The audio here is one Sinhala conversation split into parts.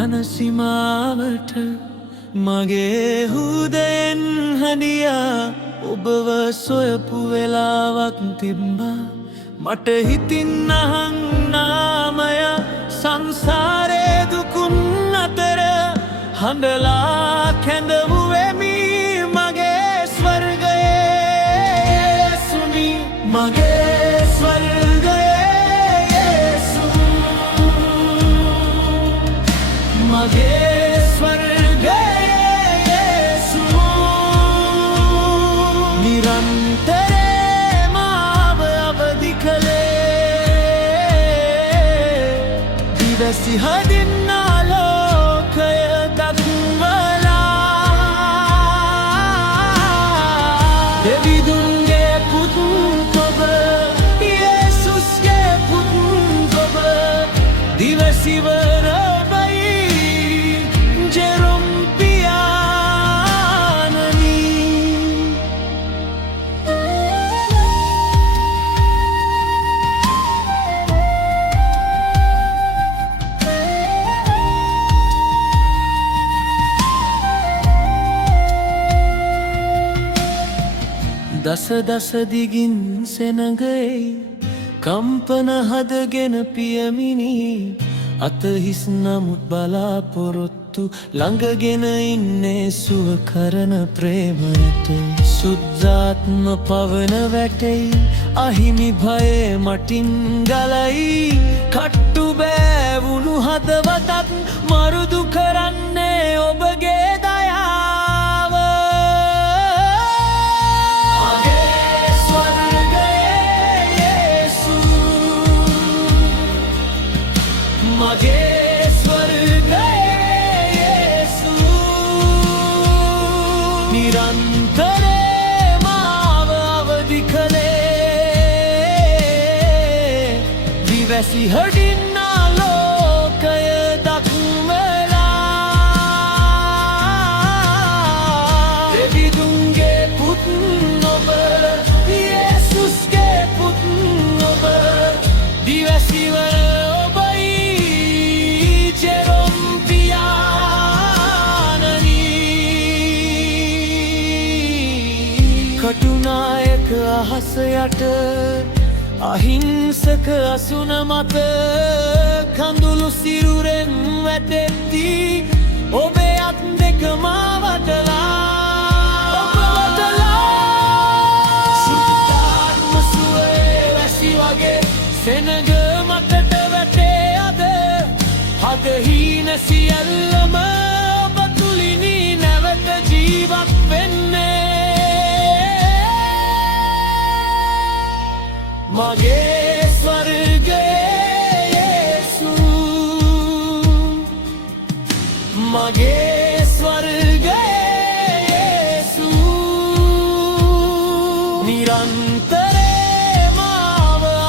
යන සීමාවට මගේ හෘදයෙන් හඬියා ඔබව සොයපු වෙලාවක් තිබ්බා මට හිතින් අහන්නාමය සංසාරේ දුකුන් අතර හඬලා කැඳවුවෙමි මගේ ස්වර්ගයේ සුනි මගේ ස්වර්ගයේ යේසු මගේ ස්වර්ගයේ යේසු නිරන්තරයෙන්ම අවදි කළේ දිවසි හදින් ආලෝකය දක්වලා දෙවිදුන්ගේ පුත් ඔබ යේසුස්ගේ පුත් ඔබ දිවසිවර දස දස දිගින් සෙනගයි කම්පන හදගෙන පියමිනි අතහිස් නමුත් බලාපොරොත්තු ළඟගෙන ඉන්නේ සුව කරන ප්‍රේමයට සුද්ධාත්ම පවන වැටෙයි අහිමි භයේ මටින් ගලයි කට්ටු බෑවුණු හදවතක් මරුදු කරන්නේ ඔබගේ දයාව මගේ ස්වර්ගයේ යේසු නිරන්තරයෙන්ම අවදි කළේ දිවසි හදින් ආලෝකය දක්වලා දෙවිදුන්ගේ පුත් ඔබ යේසුස්ගේ පුත් ඔබ දිවසිවල කටුනායක අහස යට අහිංසක අසුන මත කඳුළු සිරුරෙන් වැටෙද්දී ඔබේ අත් දෙක මා වටලා සුද්ධාත්ම සුවේ වැසි වගේ සෙනග මතට වැටේ අද හද හීන සියල්ලම ඔබ තුලිනි නැවත ජීවත් වෙන්නේ මගේ ස්වර්ගයේ යේසු මගේ ස්වර්ගයේ යේසු නිරන්තරයෙන්ම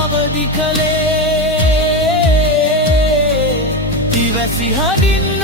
අවදි කළේ දිවසි හදින්